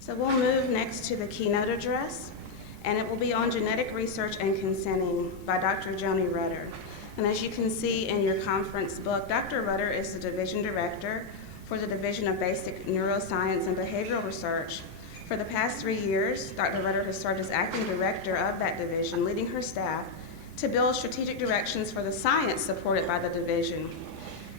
So we'll move next to the keynote address, and it will be on genetic research and consenting by Dr. Joni Rutter. And as you can see in your conference book, Dr. Rutter is the Division Director for the Division of Basic Neuroscience and Behavioral Research. For the past 3 years, Dr. Rutter has served as acting director of that division, leading her staff to build strategic directions for the science supported by the division.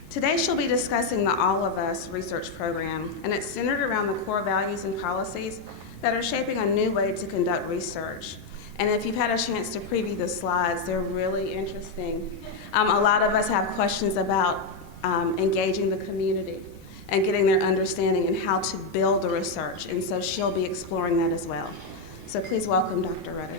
Today she'll be discussing the All of Us research program, and it's centered around the core values and policies that are shaping a new way to conduct research. And if you've had a chance to preview the slides, they're really interesting. A lot of us have questions about engaging the community and getting their understanding and how to build the research, and so she'll be exploring that as well. So please welcome Dr. Rutter.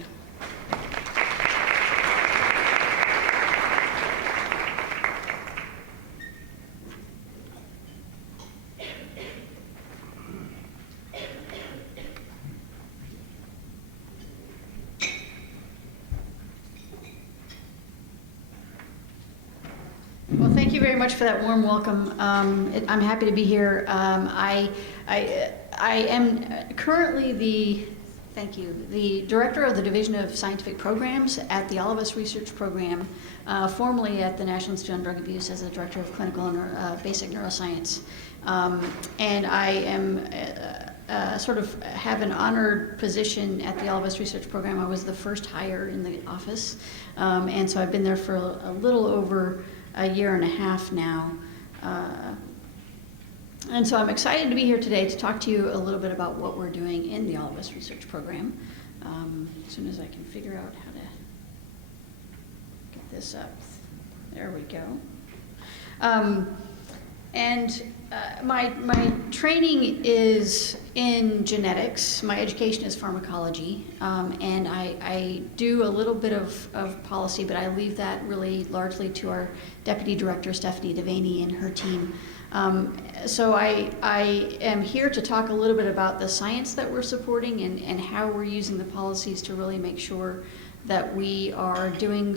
Well, thank you very much for that warm welcome. I'm happy to be here. I am currently the director of the Division of Scientific Programs at the All of Us Research Program, formerly at the National Institute on Drug Abuse as the director of clinical and basic neuroscience. And I am sort of have an honored position at the All of Us Research Program. I was the first hire in the office, and so I've been there for a little over a year and a half now. And so I'm excited to be here today to talk to you a little bit about what we're doing in the All of Us Research Program. As soon as I can figure out how to get this up. There we go. My training is in genetics. My education is pharmacology, and I do a little bit of policy, but I leave that really largely to our Deputy Director, Stephanie Devaney, and her team. So I am here to talk a little bit about the science that we're supporting and how we're using the policies to really make sure that we are doing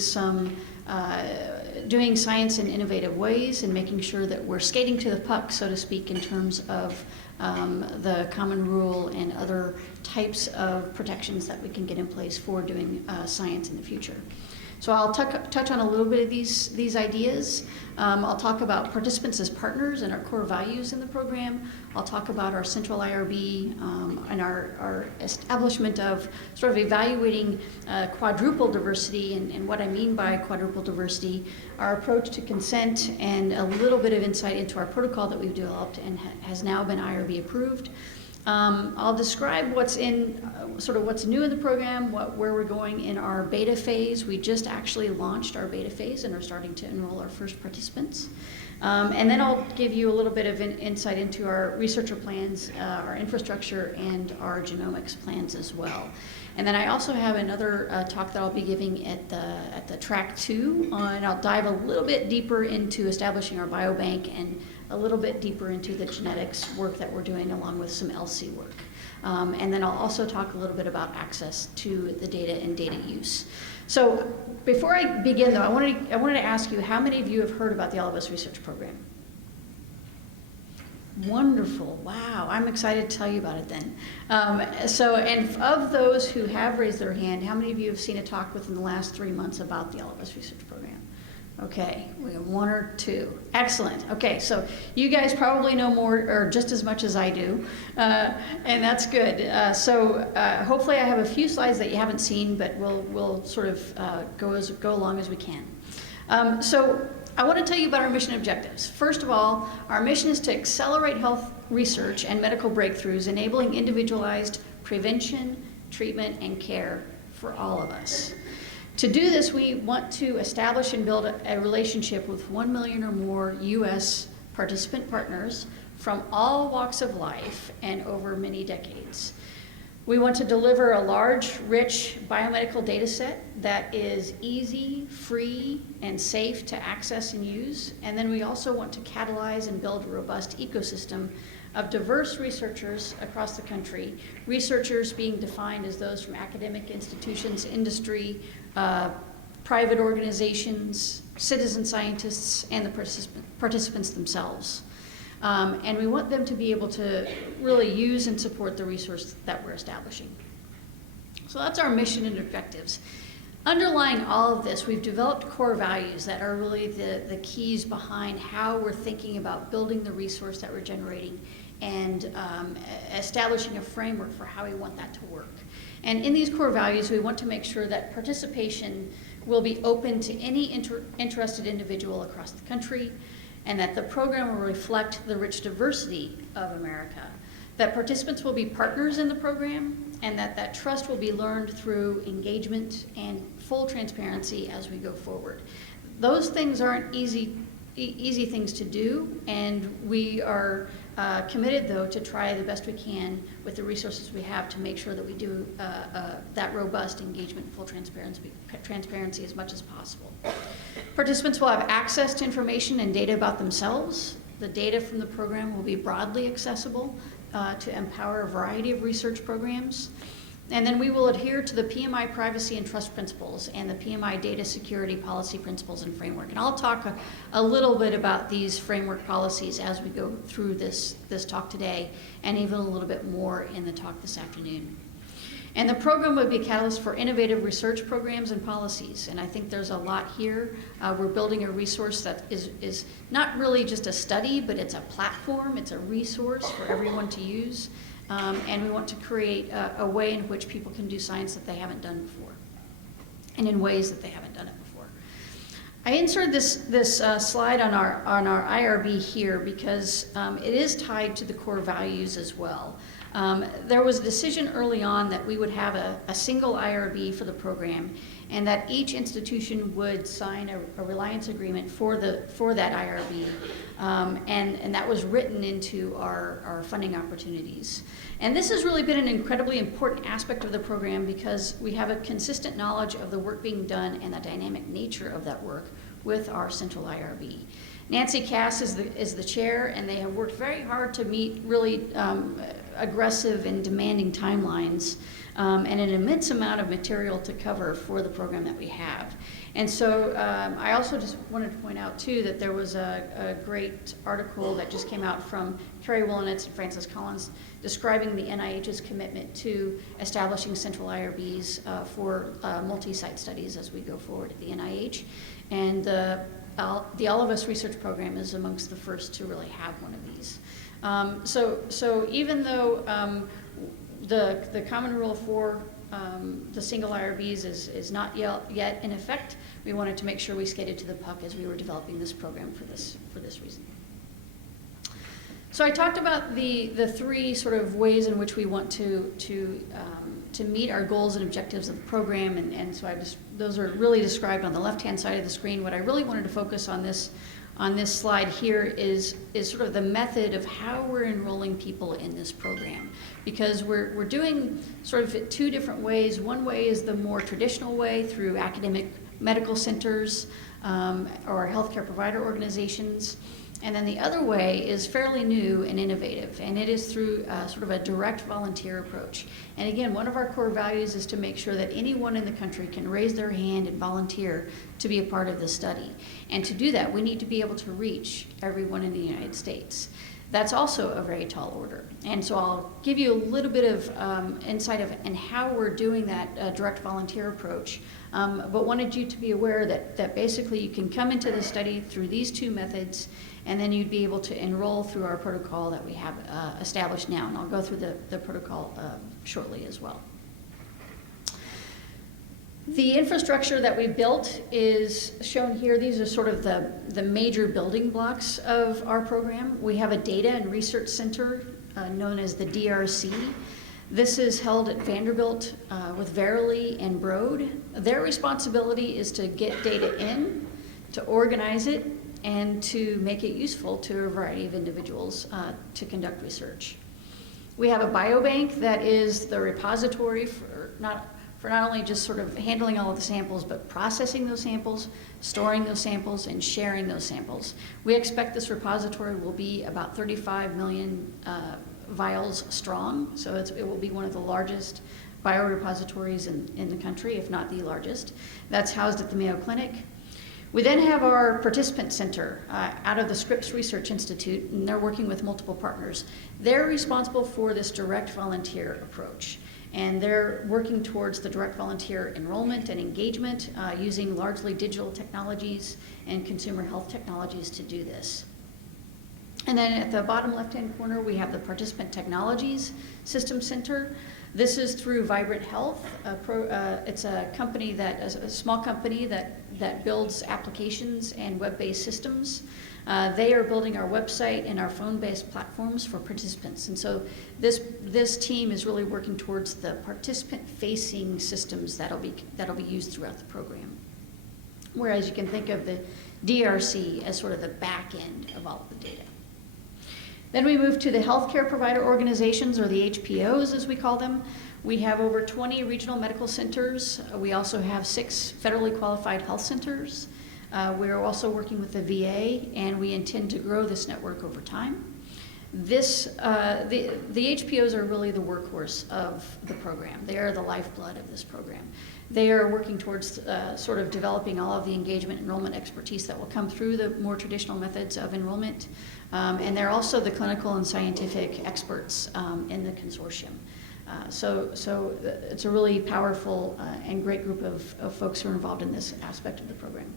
science in innovative ways and making sure that we're skating to the puck, so to speak, in terms of the common rule and other types of protections that we can get in place for doing science in the future. So I'll touch on a little bit of these ideas. I'll talk about participants as partners and our core values in the program. I'll talk about our central IRB and our establishment of sort of evaluating quadruple diversity and what I mean by quadruple diversity, our approach to consent, and a little bit of insight into our protocol that we've developed and has now been IRB approved. I'll describe what's new in the program, where we're going in our beta phase. We just actually launched our beta phase and are starting to enroll our first participants. And then I'll give you a little bit of insight into our researcher plans, our infrastructure, and our genomics plans as well. And then I also have another talk that I'll be giving at the track 2, and I'll dive a little bit deeper into establishing our biobank and a little bit deeper into the genetics work that we're doing along with some LC work. And then I'll also talk a little bit about access to the data and data use. So before I begin though, I wanted to ask you, how many of you have heard about the All of Us Research Program? Wonderful, wow, I'm excited to tell you about it then. And of those who have raised their hand, how many of you have seen a talk within the last 3 months about the All of Us Research Program? Okay, we have 1 or 2. Excellent. Okay, so you guys probably know more or just as much as I do, and that's good. Hopefully I have a few slides that you haven't seen, but we'll sort of go along as we can. So I want to tell you about our mission objectives. First of all, our mission is to accelerate health research and medical breakthroughs, enabling individualized prevention, treatment, and care for all of us. To do this, we want to establish and build a relationship with 1 million or more U.S. participant partners from all walks of life and over many decades. We want to deliver a large, rich biomedical data set that is easy, free, and safe to access and use. And then we also want to catalyze and build a robust ecosystem of diverse researchers across the country, researchers being defined as those from academic institutions, industry, private organizations, citizen scientists, and the participants themselves. And we want them to be able to really use and support the resource that we're establishing. So that's our mission and objectives. Underlying all of this, we've developed core values that are really the keys behind how we're thinking about building the resource that we're generating and establishing a framework for how we want that to work. And in these core values, we want to make sure that participation will be open to any interested individual across the country, and that the program will reflect the rich diversity of America, that participants will be partners in the program, and that trust will be learned through engagement and full transparency as we go forward. Those things aren't easy things to do, and we are committed, though, to try the best we can with the resources we have to make sure that we do that robust engagement and full transparency as much as possible. Participants will have access to information and data about themselves. The data from the program will be broadly accessible to empower a variety of research programs. And then we will adhere to the PMI privacy and trust principles and the PMI data security policy principles and framework. And I'll talk a little bit about these framework policies as we go through this talk today, and even a little bit more in the talk this afternoon. And the program would be a catalyst for innovative research programs and policies. And I think there's a lot here. We're building a resource that is not really just a study, but it's a platform, it's a resource for everyone to use. And we want to create a way in which people can do science that they haven't done before, and in ways that they haven't done it before. I inserted this slide on our IRB here because it is tied to the core values as well. There was a decision early on that we would have a single IRB for the program, and that each institution would sign a reliance agreement for that IRB, and that was written into our funding opportunities. And this has really been an incredibly important aspect of the program because we have a consistent knowledge of the work being done and the dynamic nature of that work with our central IRB. Nancy Cass is the chair, and they have worked very hard to meet really aggressive and demanding timelines, and an immense amount of material to cover for the program that we have. And so I also just wanted to point out, too, that there was a great article that just came out from Carrie Willenitz and Francis Collins describing the NIH's commitment to establishing central IRBs for multi-site studies as we go forward at the NIH. And the All of Us research program is amongst the first to really have one of these. So even though the common rule for the single IRBs is not yet in effect, we wanted to make sure we skated to the puck as we were developing this program for this reason. So I talked about the three sort of ways in which we want to meet our goals and objectives of the program, and so those are really described on the left-hand side of the screen. What I really wanted to focus on this slide here is sort of the method of how we're enrolling people in this program, because we're doing sort of two different ways. One way is the more traditional way through academic medical centers or healthcare provider organizations. And then the other way is fairly new and innovative, and it is through sort of a direct volunteer approach. And again, one of our core values is to make sure that anyone in the country can raise their hand and volunteer to be a part of the study. And to do that, we need to be able to reach everyone in the United States. That's also a very tall order. And so I'll give you a little bit of insight in how we're doing that direct volunteer approach, but wanted you to be aware that basically you can come into the study through these two methods, and then you'd be able to enroll through our protocol that we have established now. And I'll go through the protocol shortly as well. The infrastructure that we built is shown here. These are sort of the major building blocks of our program. We have a data and research center known as the DRC. This is held at Vanderbilt with Verily and Broad. Their responsibility is to get data in, to organize it, and to make it useful to a variety of individuals to conduct research. We have a biobank that is the repository for not only just sort of handling all of the samples, but processing those samples, storing those samples, and sharing those samples. We expect this repository will be about 35 million vials strong, so it will be one of the largest biorepositories in the country, if not the largest. That's housed at the Mayo Clinic. We then have our participant center out of the Scripps Research Institute, and they're working with multiple partners. They're responsible for this direct volunteer approach, and they're working towards the direct volunteer enrollment and engagement using largely digital technologies and consumer health technologies to do this. And then at the bottom left-hand corner, we have the Participant Technologies System Center. This is through Vibrant Health. It's a company a small company that builds applications and web-based systems. They are building our website and our phone-based platforms for participants. And so this team is really working towards the participant-facing systems that'll be used throughout the program. Whereas you can think of the DRC as sort of the back end of all of the data. Then we move to the healthcare provider organizations, or the HPOs as we call them. We have over 20 regional medical centers. We also have 6 federally qualified health centers. We are also working with the VA, and we intend to grow this network over time. The HPOs are really the workhorse of the program. They are the lifeblood of this program. They are working towards sort of developing all of the engagement enrollment expertise that will come through the more traditional methods of enrollment. And they're also the clinical and scientific experts in the consortium. So it's a really powerful and great group of folks who are involved in this aspect of the program.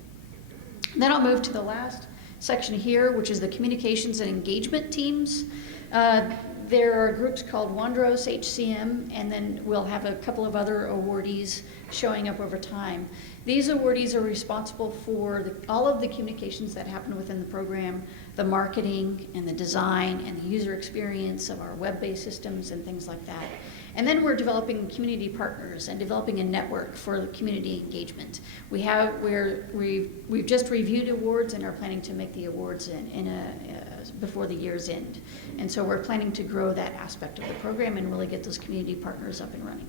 Then I'll move to the last section here, which is the communications and engagement teams. There are groups called Wandros, HCM, and then we'll have a couple of other awardees showing up over time. These awardees are responsible for all of the communications that happen within the program, the marketing and the design and the user experience of our web-based systems and things like that. And then we're developing community partners and developing a network for the community engagement. We've just reviewed awards and are planning to make the awards before the year's end. And so we're planning to grow that aspect of the program and really get those community partners up and running.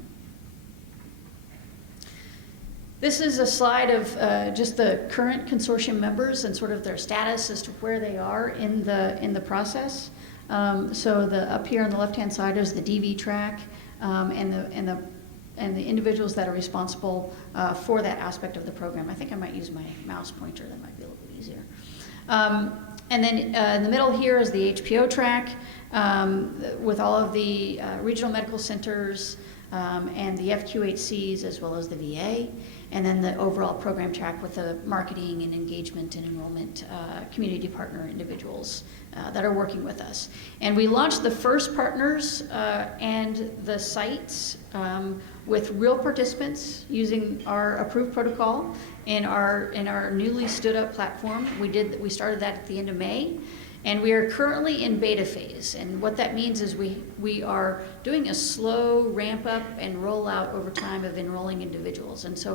This is a slide of just the current consortium members and sort of their status as to where they are in the process. So up here on the left-hand side is the DV track and the individuals that are responsible for that aspect of the program. I think I might use my mouse pointer. That might be a little bit easier. And then in the middle here is the HPO track with all of the regional medical centers and the FQHCs as well as the VA. And then the overall program track with the marketing and engagement and enrollment community partner individuals that are working with us. And we launched the first partners and the sites with real participants using our approved protocol in our newly stood up platform. We started that at the end of May. And we are currently in beta phase, and what that means is we are doing a slow ramp up and roll out over time of enrolling individuals. And so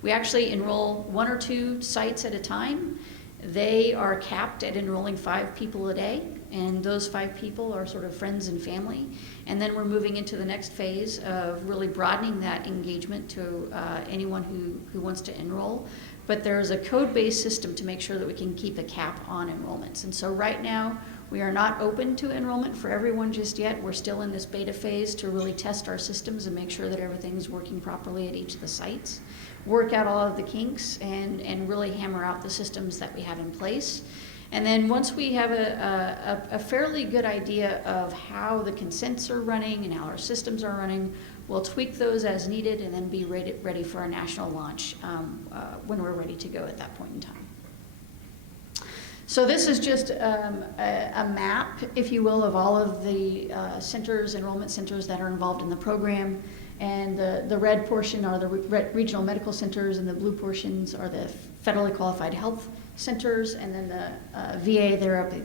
we actually enroll 1 or 2 sites at a time. They are capped at enrolling 5 people a day, and those 5 people are sort of friends and family. And then we're moving into the next phase of really broadening that engagement to anyone who wants to enroll. But there is a code-based system to make sure that we can keep a cap on enrollments. And so right now, we are not open to enrollment for everyone just yet. We're still in this beta phase to really test our systems and make sure that everything's working properly at each of the sites, work out all of the kinks, and really hammer out the systems that we have in place. And then once we have a fairly good idea of how the consents are running and how our systems are running, we'll tweak those as needed and then be ready for our national launch when we're ready to go at that point in time. So this is just a map, if you will, of all of the enrollment centers that are involved in the program. And the red portion are the regional medical centers, and the blue portions are the federally qualified health centers, and then the VA there up the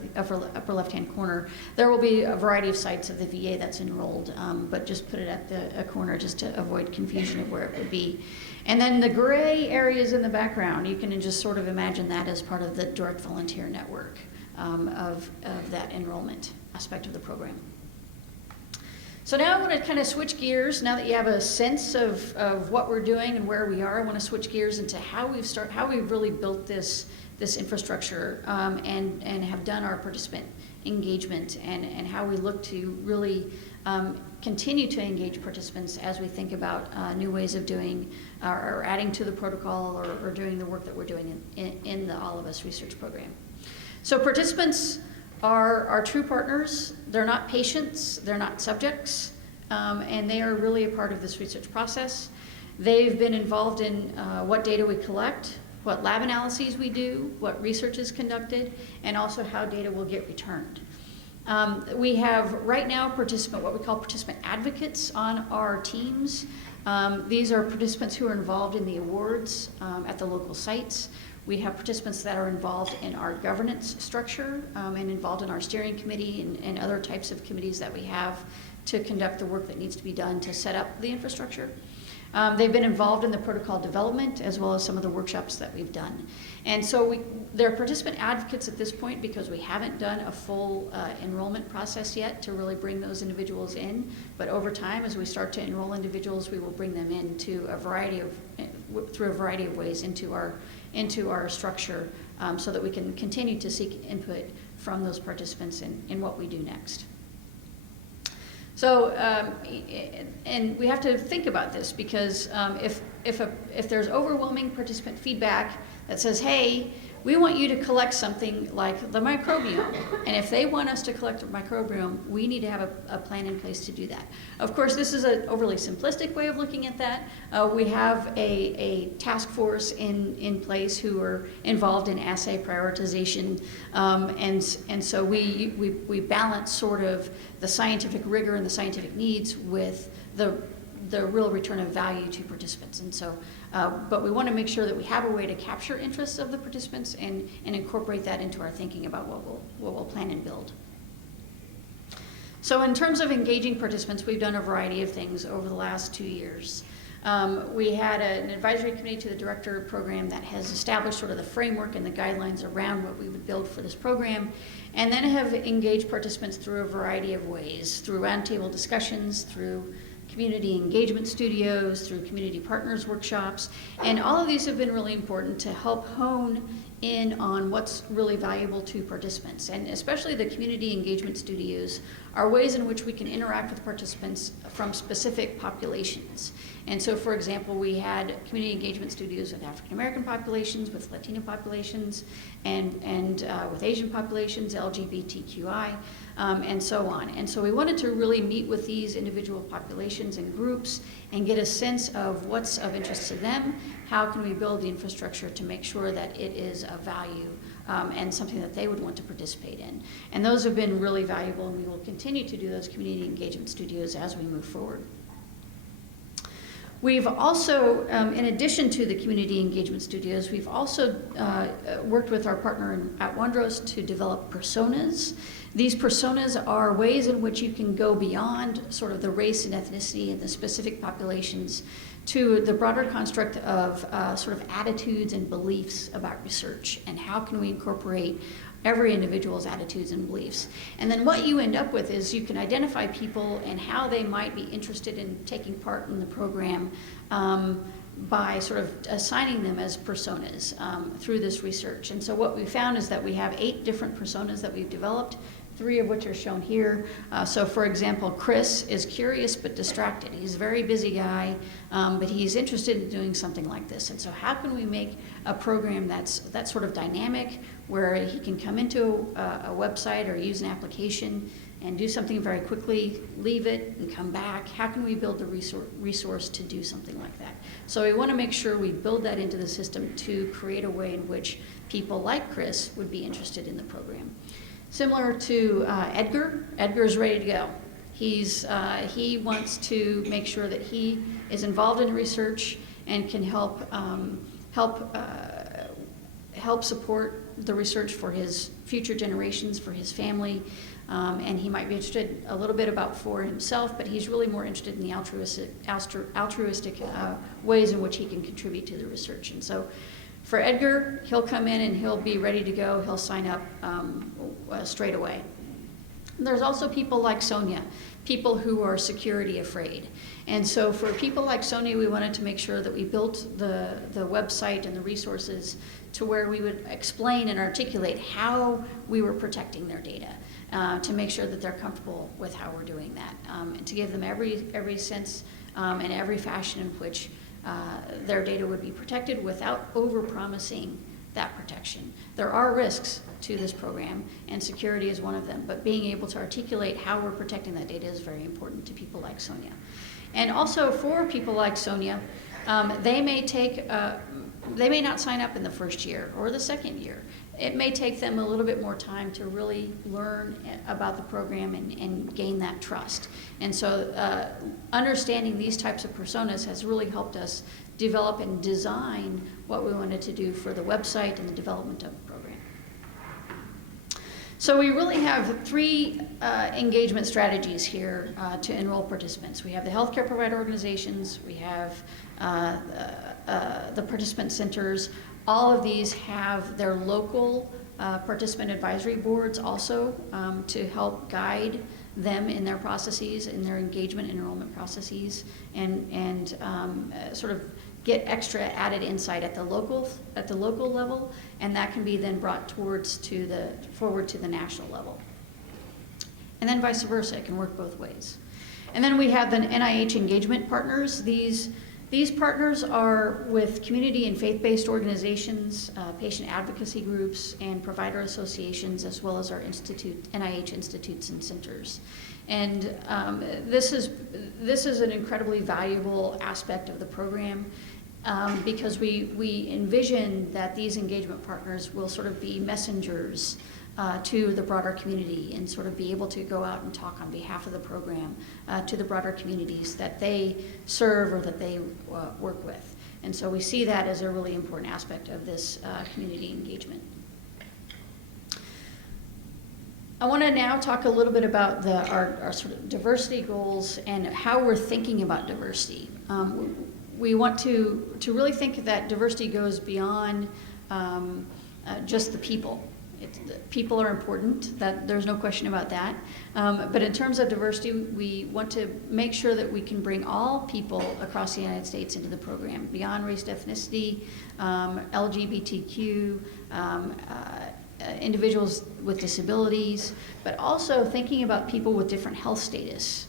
upper left-hand corner. There will be a variety of sites of the VA that's enrolled, but just put it at a corner just to avoid confusion of where it would be. And then the gray areas in the background, you can just sort of imagine that as part of the direct volunteer network of that enrollment aspect of the program. So now I want to kind of switch gears. Now that you have a sense of what we're doing and where we are, I want to switch gears into how we've really built this infrastructure and have done our participant engagement and how we look to really continue to engage participants as we think about new ways of doing or adding to the protocol or doing the work that we're doing in the All of Us research program. So participants are true partners. They're not patients, they're not subjects, and they are really a part of this research process. They've been involved in what data we collect, what lab analyses we do, what research is conducted, and also how data will get returned. We have right now what we call participant advocates on our teams. These are participants who are involved in the awards at the local sites. We have participants that are involved in our governance structure and involved in our steering committee and other types of committees that we have to conduct the work that needs to be done to set up the infrastructure. They've been involved in the protocol development as well as some of the workshops that we've done. And so they're participant advocates at this point because we haven't done a full enrollment process yet to really bring those individuals in. But over time, as we start to enroll individuals, we will bring them into through a variety of ways into our structure so that we can continue to seek input from those participants in what we do next. So, and we have to think about this because if there's overwhelming participant feedback that says, hey, we want you to collect something like the microbiome, and if they want us to collect a microbiome, we need to have a plan in place to do that. Of course, this is an overly simplistic way of looking at that. We have a task force in place who are involved in assay prioritization, and so we balance sort of the scientific rigor and the scientific needs with the real return of value to participants. And so, but we want to make sure that we have a way to capture interests of the participants and incorporate that into our thinking about what we'll plan and build. So in terms of engaging participants, we've done a variety of things over the last 2 years. We had an advisory committee to the director program that has established sort of the framework and the guidelines around what we would build for this program, and then have engaged participants through a variety of ways, through roundtable discussions, through community engagement studios, through community partners workshops, and all of these have been really important to help hone in on what's really valuable to participants. And especially the community engagement studios are ways in which we can interact with participants from specific populations. And so, for example, we had community engagement studios with African American populations, with Latino populations, and with Asian populations, LGBTQI, and so on. And so we wanted to really meet with these individual populations and groups and get a sense of what's of interest to them, how can we build the infrastructure to make sure that it is of value and something that they would want to participate in. And those have been really valuable, and we will continue to do those community engagement studios as we move forward. We've also, in addition to the community engagement studios, we've also worked with our partner at Wondros to develop personas. These personas are ways in which you can go beyond sort of the race and ethnicity and the specific populations to the broader construct of sort of attitudes and beliefs about research, and how can we incorporate every individual's attitudes and beliefs. And then what you end up with is you can identify people and how they might be interested in taking part in the program by sort of assigning them as personas through this research. And so what we found is that we have 8 different personas that we've developed, 3 of which are shown here. So for example, Chris is curious but distracted. He's a very busy guy, but he's interested in doing something like this. And so how can we make a program that's sort of dynamic, where he can come into a website or use an application and do something very quickly, leave it, and come back? How can we build the resource to do something like that? So we want to make sure we build that into the system to create a way in which people like Chris would be interested in the program. Similar to Edgar. Edgar's ready to go. He wants to make sure that he is involved in research and can help support the research for his future generations, for his family, and he might be interested a little bit for himself, but he's really more interested in the altruistic ways in which he can contribute to the research. And so for Edgar, he'll come in and he'll be ready to go. He'll sign up straight away. There's also people like Sonia, people who are security afraid. And so for people like Sonia, we wanted to make sure that we built the website and the resources to where we would explain and articulate how we were protecting their data, to make sure that they're comfortable with how we're doing that, and to give them every sense and every fashion in which their data would be protected without over-promising that protection. There are risks to this program, and security is one of them, but being able to articulate how we're protecting that data is very important to people like Sonia. And also for people like Sonia, they may not sign up in the first year or the second year. It may take them a little bit more time to really learn about the program and gain that trust. And so understanding these types of personas has really helped us develop and design what we wanted to do for the website and the development of the program. So we really have three engagement strategies here to enroll participants. We have the healthcare provider organizations, we have the participant centers. All of these have their local participant advisory boards also to help guide them in their processes, in their engagement and enrollment processes, and sort of get extra added insight at the local level, and that can be then brought forward to the national level. And then vice versa, it can work both ways. And then we have the NIH engagement partners. These partners are with community and faith-based organizations, patient advocacy groups, and provider associations, as well as our NIH institutes and centers. And this is an incredibly valuable aspect of the program because we envision that these engagement partners will sort of be messengers to the broader community and sort of be able to go out and talk on behalf of the program to the broader communities that they serve or that they work with. And so we see that as a really important aspect of this community engagement. I want to now talk a little bit about our sort of diversity goals and how we're thinking about diversity. We want to really think that diversity goes beyond just the people. People are important, that there's no question about that. But in terms of diversity, we want to make sure that we can bring all people across the United States into the program, beyond race, ethnicity, LGBTQ, individuals with disabilities, but also thinking about people with different health status,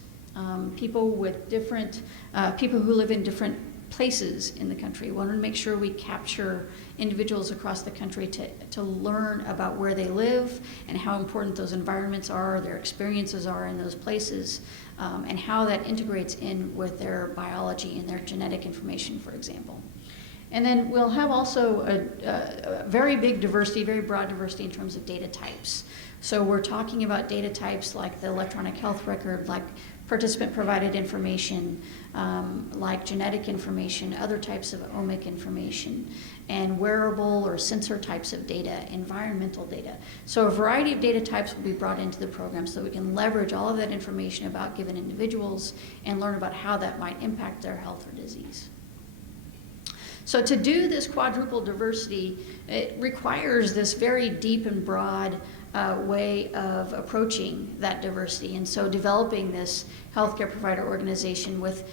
people who live in different places in the country. We want to make sure we capture individuals across the country to learn about where they live and how important those environments are, their experiences are in those places, and how that integrates in with their biology and their genetic information, for example. And then we'll have also a very big diversity, very broad diversity in terms of data types. So we're talking about data types like the electronic health record, like participant-provided information, like genetic information, other types of omic information, and wearable or sensor types of data, environmental data. So a variety of data types will be brought into the program so we can leverage all of that information about given individuals and learn about how that might impact their health or disease. So to do this quadruple diversity, it requires this very deep and broad way of approaching that diversity. And so developing this healthcare provider organization with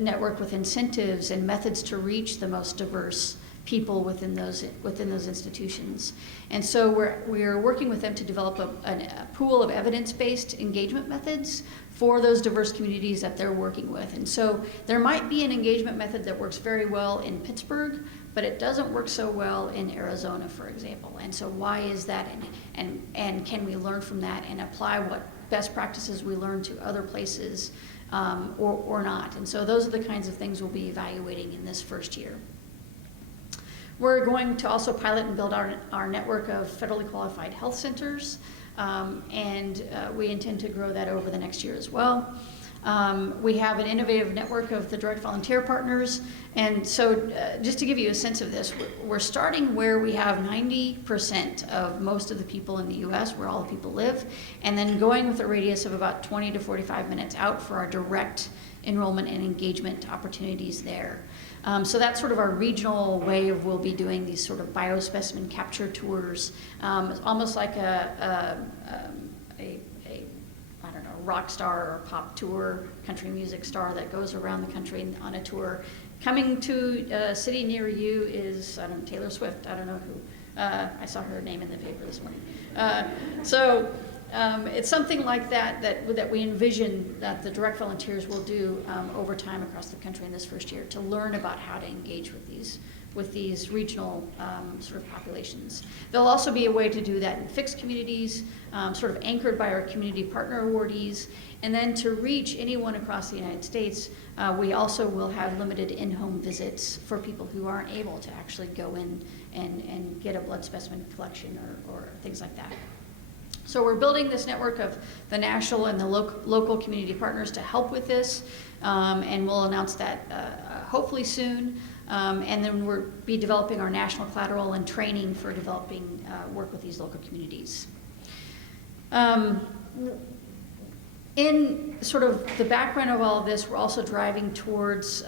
network with incentives and methods to reach the most diverse people within those institutions. And so we're working with them to develop a pool of evidence-based engagement methods for those diverse communities that they're working with. And so there might be an engagement method that works very well in Pittsburgh, but it doesn't work so well in Arizona, for example. And so why is that? And can we learn from that and apply what best practices we learn to other places or not? And so those are the kinds of things we'll be evaluating in this first year. We're going to also pilot and build our network of federally qualified health centers, and we intend to grow that over the next year as well. We have an innovative network of the direct volunteer partners, and so just to give you a sense of this, we're starting where we have 90% of most of the people in the U.S., where all the people live, and then going with a radius of about 20 to 45 minutes out for our direct enrollment and engagement opportunities there. So that's sort of our regional way of we'll be doing these sort of biospecimen capture tours, almost like a I don't know, rock star or pop tour, country music star that goes around the country on a tour. Coming to a city near you is, I don't know, Taylor Swift. I don't know who. I saw her name in the paper this morning. It's something like that we envision that the direct volunteers will do over time across the country in this first year to learn about how to engage with these regional sort of populations. There'll also be a way to do that in fixed communities, sort of anchored by our community partner awardees. And then to reach anyone across the United States, we also will have limited in-home visits for people who aren't able to actually go in and get a blood specimen collection or things like that. So we're building this network of the national and the local community partners to help with this, and we'll announce that hopefully soon. And then we'll be developing our national collateral and training for developing work with these local communities. In sort of the background of all of this, we're also driving towards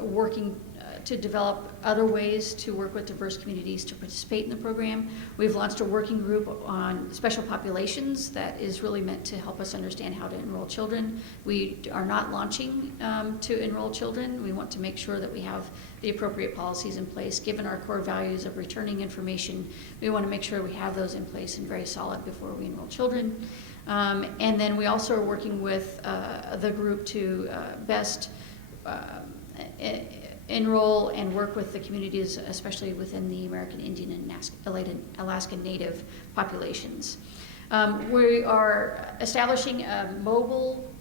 working to develop other ways to work with diverse communities to participate in the program. We've launched a working group on special populations that is really meant to help us understand how to enroll children. We are not launching to enroll children. We want to make sure that we have the appropriate policies in place. Given our core values of returning information, we want to make sure we have those in place and very solid before we enroll children. And then we also are working with the group to best enroll and work with the communities, especially within the American Indian and Alaskan Native populations. We are establishing a mobile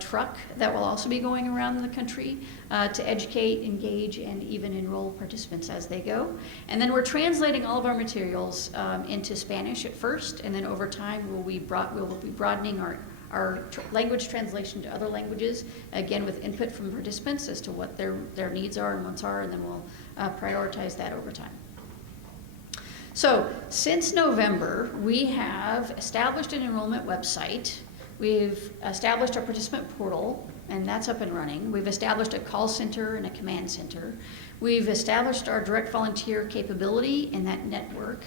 truck that will also be going around the country to educate, engage, and even enroll participants as they go. And then we're translating all of our materials into Spanish at first, and then over time we'll be broadening our language translation to other languages, again with input from participants as to what their needs are and wants are, and then we'll prioritize that over time. So since November, we have established an enrollment website. We've established our participant portal, and that's up and running. We've established a call center and a command center. We've established our direct volunteer capability in that network.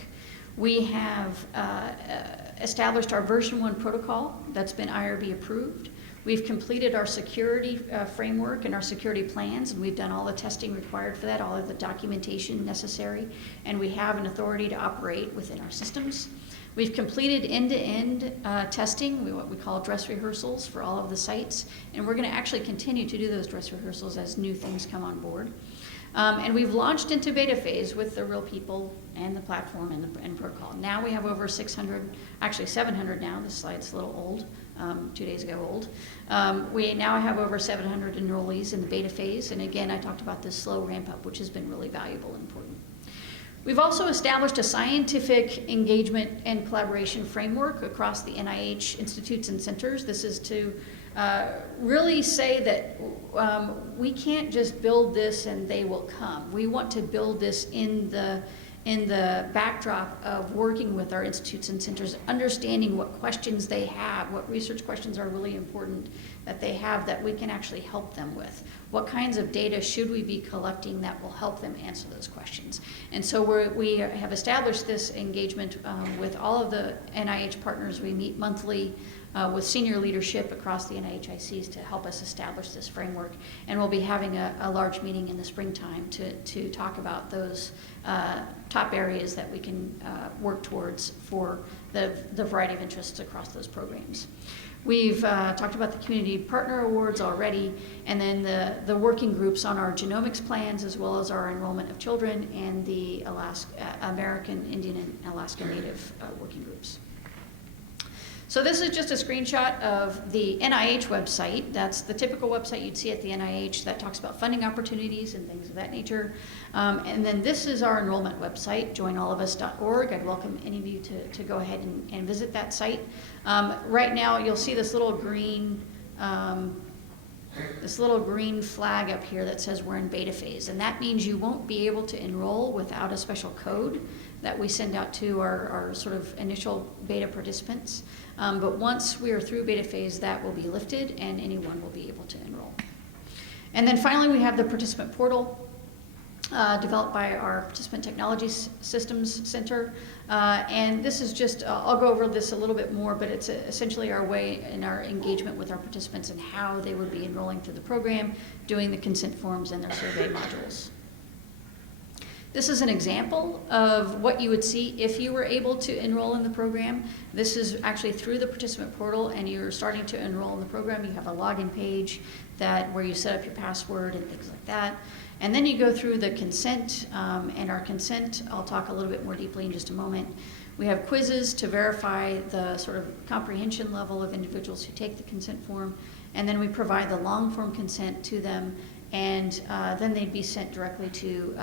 We have established our version 1 protocol that's been IRB approved. We've completed our security framework and our security plans, and we've done all the testing required for that, all of the documentation necessary, and we have an authority to operate within our systems. We've completed end-to-end testing, what we call dress rehearsals for all of the sites, and we're going to actually continue to do those dress rehearsals as new things come on board. And we've launched into beta phase with the real people and the platform and protocol. Now we have over 600, actually 700 now. This slide's a little old, 2 days ago old. We now have over 700 enrollees in the beta phase. And again, I talked about this slow ramp up, which has been really valuable and important. We've also established a scientific engagement and collaboration framework across the NIH institutes and centers. This is to really say that we can't just build this and they will come. We want to build this in the backdrop of working with our institutes and centers, understanding what questions they have, what research questions are really important that they have that we can actually help them with. What kinds of data should we be collecting that will help them answer those questions? And so we have established this engagement with all of the NIH partners. We meet monthly with senior leadership across the NIHICs to help us establish this framework. And we'll be having a large meeting in the springtime to talk about those top areas that we can work towards for the variety of interests across those programs. We've talked about the Community Partner Awards already, and then the working groups on our genomics plans, as well as our enrollment of children and the American Indian and Alaska Native working groups. So this is just a screenshot of the NIH website. That's the typical website you'd see at the NIH that talks about funding opportunities and things of that nature. And then this is our enrollment website, joinallofus.org. I'd welcome any of you to go ahead and visit that site. Right now, you'll see this little green flag up here that says we're in beta phase, and that means you won't be able to enroll without a special code that we send out to our sort of initial beta participants. But once we are through beta phase, that will be lifted and anyone will be able to enroll. And then finally, we have the participant portal. developed by our Participant Technology Systems Center. And this is just, I'll go over this a little bit more, but it's essentially our way in our engagement with our participants and how they would be enrolling through the program, doing the consent forms and their survey modules. This is an example of what you would see if you were able to enroll in the program. This is actually through the participant portal, and you're starting to enroll in the program. You have a login page where you set up your password and things like that. And then you go through the consent, and our consent, I'll talk a little bit more deeply in just a moment. We have quizzes to verify the sort of comprehension level of individuals who take the consent form, and then we provide the long form consent to them, and then they'd be sent directly to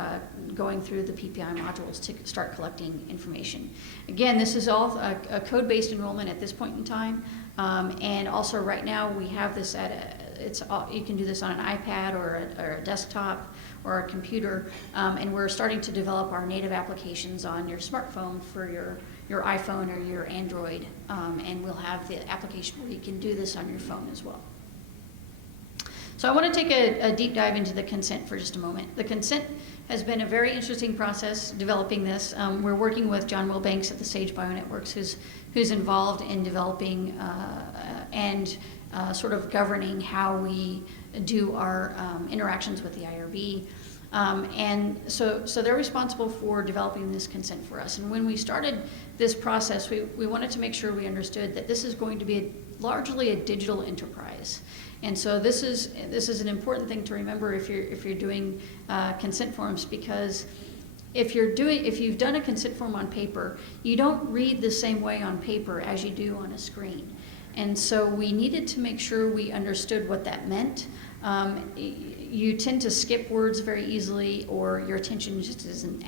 going through the PPI modules to start collecting information. Again, this is all a code-based enrollment at this point in time, and also right now we have this you can do this on an iPad or a desktop or a computer, and we're starting to develop our native applications on your smartphone for your iPhone or your Android, and we'll have the application where you can do this on your phone as well. So I want to take a deep dive into the consent for just a moment. The consent has been a very interesting process developing this. We're working with John Wilbanks at the Sage Bionetworks, who's involved in developing and sort of governing how we do our interactions with the IRB. And so they're responsible for developing this consent for us. And when we started this process, we wanted to make sure we understood that this is going to be largely a digital enterprise. And so this is an important thing to remember if you're doing consent forms, because if you've done a consent form on paper, you don't read the same way on paper as you do on a screen. And so we needed to make sure we understood what that meant. You tend to skip words very easily, or your attention just isn't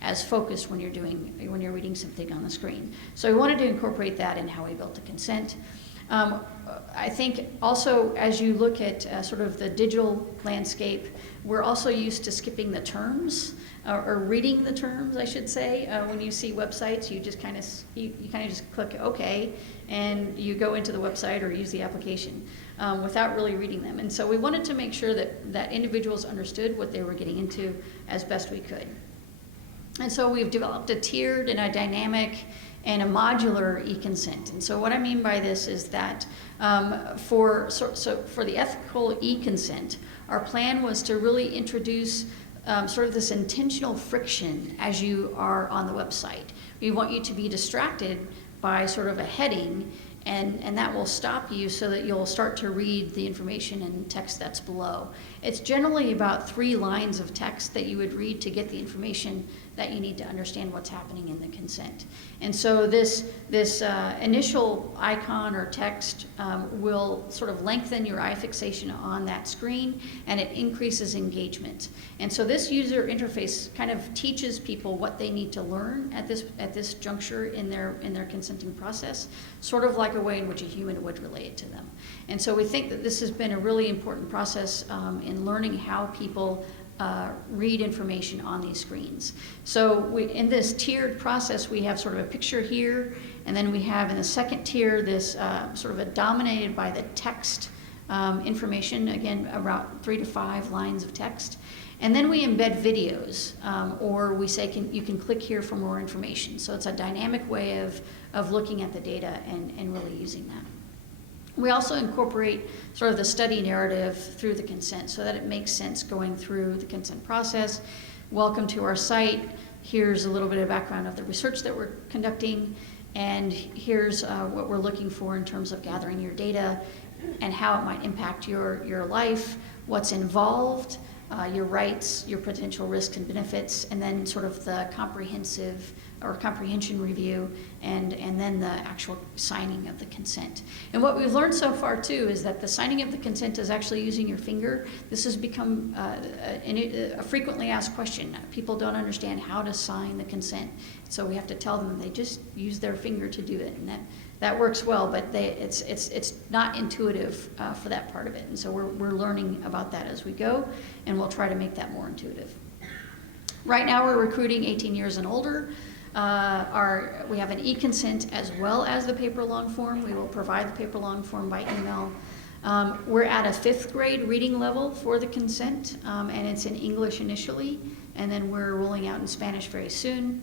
as focused when you're reading something on the screen. So we wanted to incorporate that in how we built the consent. I think also as you look at sort of the digital landscape, we're also used to skipping the terms, or reading the terms, I should say. When you see websites, you just kind of just click OK, and you go into the website or use the application without really reading them. And so we wanted to make sure that individuals understood what they were getting into as best we could. And so we've developed a tiered and a dynamic and a modular e-consent. And so what I mean by this is that for the ethical e-consent, our plan was to really introduce sort of this intentional friction as you are on the website. We want you to be distracted by sort of a heading, and that will stop you so that you'll start to read the information and text that's below. It's generally about 3 lines of text that you would read to get the information that you need to understand what's happening in the consent. And so this initial icon or text will sort of lengthen your eye fixation on that screen, and it increases engagement. And so this user interface kind of teaches people what they need to learn at this juncture in their consenting process, sort of like a way in which a human would relate it to them. And so we think that this has been a really important process in learning how people read information on these screens. So in this tiered process, we have sort of a picture here, and then we have in the second tier this sort of dominated by the text information, again, around 3 to 5 lines of text. And then we embed videos, or we say you can click here for more information. So it's a dynamic way of looking at the data and really using that. We also incorporate sort of the study narrative through the consent so that it makes sense going through the consent process. Welcome to our site. Here's a little bit of background of the research that we're conducting, and here's what we're looking for in terms of gathering your data and how it might impact your life, what's involved, your rights, your potential risks and benefits, and then sort of the comprehension review, and then the actual signing of the consent. And what we've learned so far too is that the signing of the consent is actually using your finger. This has become a frequently asked question. People don't understand how to sign the consent, so we have to tell them they just use their finger to do it, and that works well, but it's not intuitive for that part of it. And so we're learning about that as we go, and we'll try to make that more intuitive. Right now we're recruiting 18 years and older. We have an e-consent as well as the paper long form. We will provide the paper long form by email. We're at a 5th grade reading level for the consent, and it's in English initially, and then we're rolling out in Spanish very soon.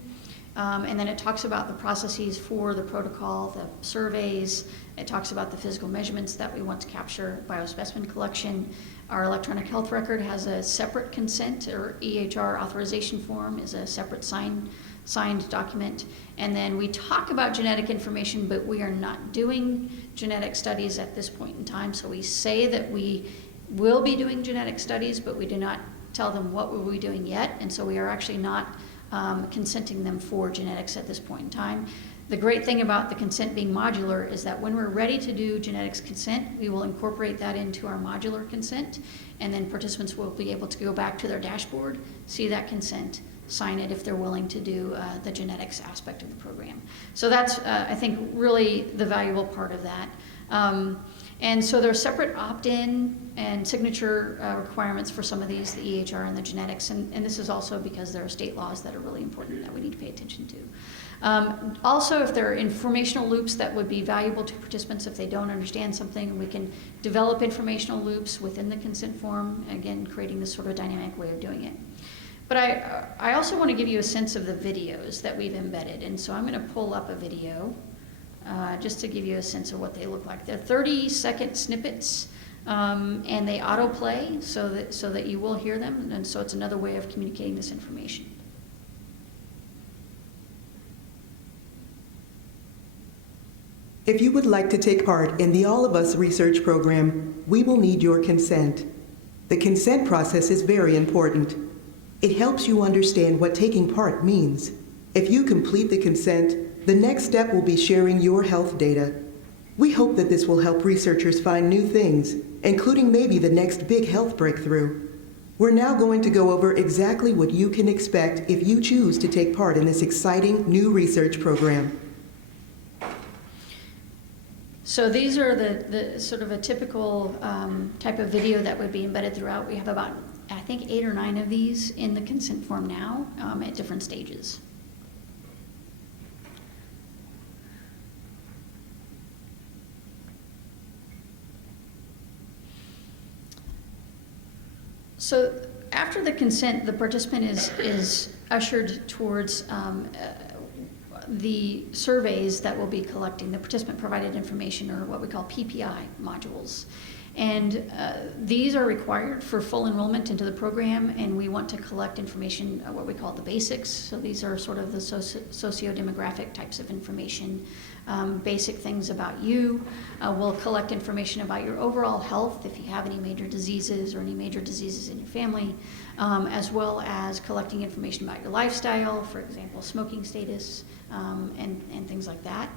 And then it talks about the processes for the protocol, the surveys. It talks about the physical measurements that we want to capture, biospecimen collection. Our electronic health record has a separate consent, or EHR authorization form is a separate signed document. And then we talk about genetic information, but we are not doing genetic studies at this point in time. So we say that we will be doing genetic studies, but we do not tell them what we'll be doing yet. And so we are actually not consenting them for genetics at this point in time. The great thing about the consent being modular is that when we're ready to do genetics consent, we will incorporate that into our modular consent, and then participants will be able to go back to their dashboard, see that consent, sign it if they're willing to do the genetics aspect of the program. So that's, I think, really the valuable part of that. And so there are separate opt-in and signature requirements for some of these, the EHR and the genetics, and this is also because there are state laws that are really important that we need to pay attention to. Also, if there are informational loops that would be valuable to participants if they don't understand something, we can develop informational loops within the consent form, again, creating this sort of dynamic way of doing it. But I also want to give you a sense of the videos that we've embedded, and so I'm going to pull up a video just to give you a sense of what they look like. They're 30-second snippets, and they autoplay so that you will hear them, and so it's another way of communicating this information. If you would like to take part in the All of Us research program, we will need your consent. The consent process is very important. It helps you understand what taking part means. If you complete the consent, the next step will be sharing your health data. We hope that this will help researchers find new things, including maybe the next big health breakthrough. We're now going to go over exactly what you can expect if you choose to take part in this exciting new research program. So these are the sort of a typical type of video that would be embedded throughout. We have about, I think, 8 or 9 of these in the consent form now at different stages. So after the consent, the participant is ushered towards the surveys that will be collecting the participant provided information, or what we call PPI modules. And these are required for full enrollment into the program, and we want to collect information, what we call the basics. So these are sort of the socio-demographic types of information, basic things about you. We'll collect information about your overall health, if you have any major diseases or any major diseases in your family, as well as collecting information about your lifestyle, for example, smoking status, and things like that.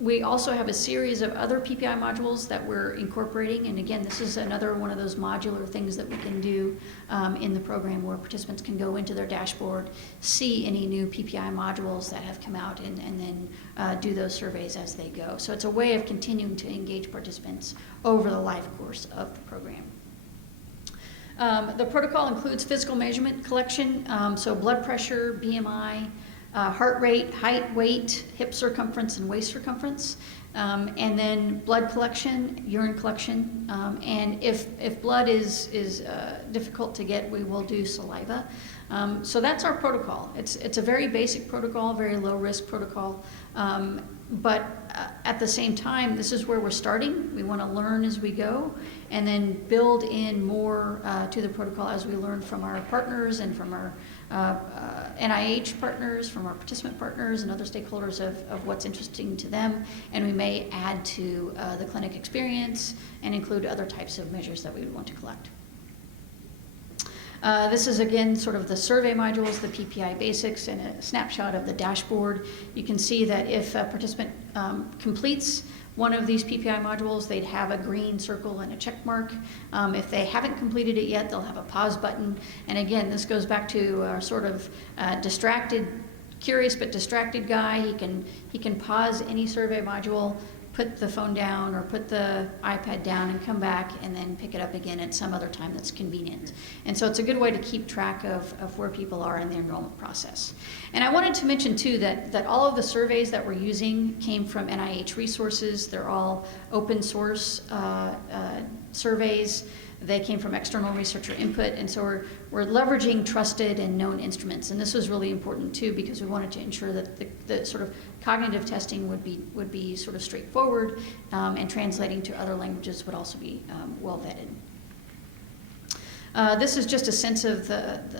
We also have a series of other PPI modules that we're incorporating, and again, this is another one of those modular things that we can do in the program, where participants can go into their dashboard, see any new PPI modules that have come out, and then do those surveys as they go. So it's a way of continuing to engage participants over the life course of the program. The protocol includes physical measurement collection, so blood pressure, BMI, heart rate, height, weight, hip circumference, and waist circumference, and then blood collection, urine collection, and if blood is difficult to get, we will do saliva. So that's our protocol. It's a very basic protocol, very low risk protocol, but at the same time, this is where we're starting. We want to learn as we go, and then build in more to the protocol as we learn from our partners and from our NIH partners, from our participant partners and other stakeholders of what's interesting to them, and we may add to the clinic experience and include other types of measures that we would want to collect. This is, again, sort of the survey modules, the PPI basics, and a snapshot of the dashboard. You can see that if a participant completes one of these PPI modules, they'd have a green circle and a check mark. If they haven't completed it yet, they'll have a pause button. And again, this goes back to our sort of curious but distracted guy. He can pause any survey module, put the phone down or put the iPad down and come back and then pick it up again at some other time that's convenient. And so it's a good way to keep track of where people are in the enrollment process. And I wanted to mention too that all of the surveys that we're using came from NIH resources. They're all open source surveys. They came from external researcher input, and so we're leveraging trusted and known instruments. And this was really important too, because we wanted to ensure that the sort of cognitive testing would be sort of straightforward, and translating to other languages would also be well vetted. This is just a sense of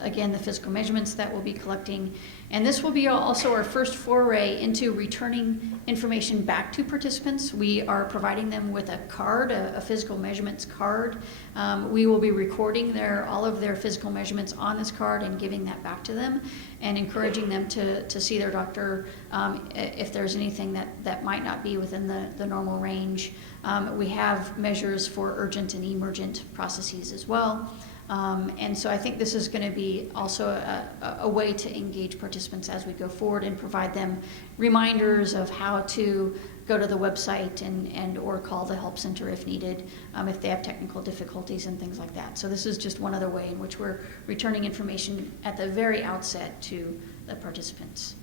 again, the physical measurements that we'll be collecting. And this will be also our first foray into returning information back to participants. We are providing them with a card, a physical measurements card. We will be recording all of their physical measurements on this card and giving that back to them, and encouraging them to see their doctor if there's anything that might not be within the normal range. We have measures for urgent and emergent processes as well. And so I think this is going to be also a way to engage participants as we go forward and provide them reminders of how to go to the website and or call the help center if needed, if they have technical difficulties and things like that. So this is just one other way in which we're returning information at the very outset to the participants.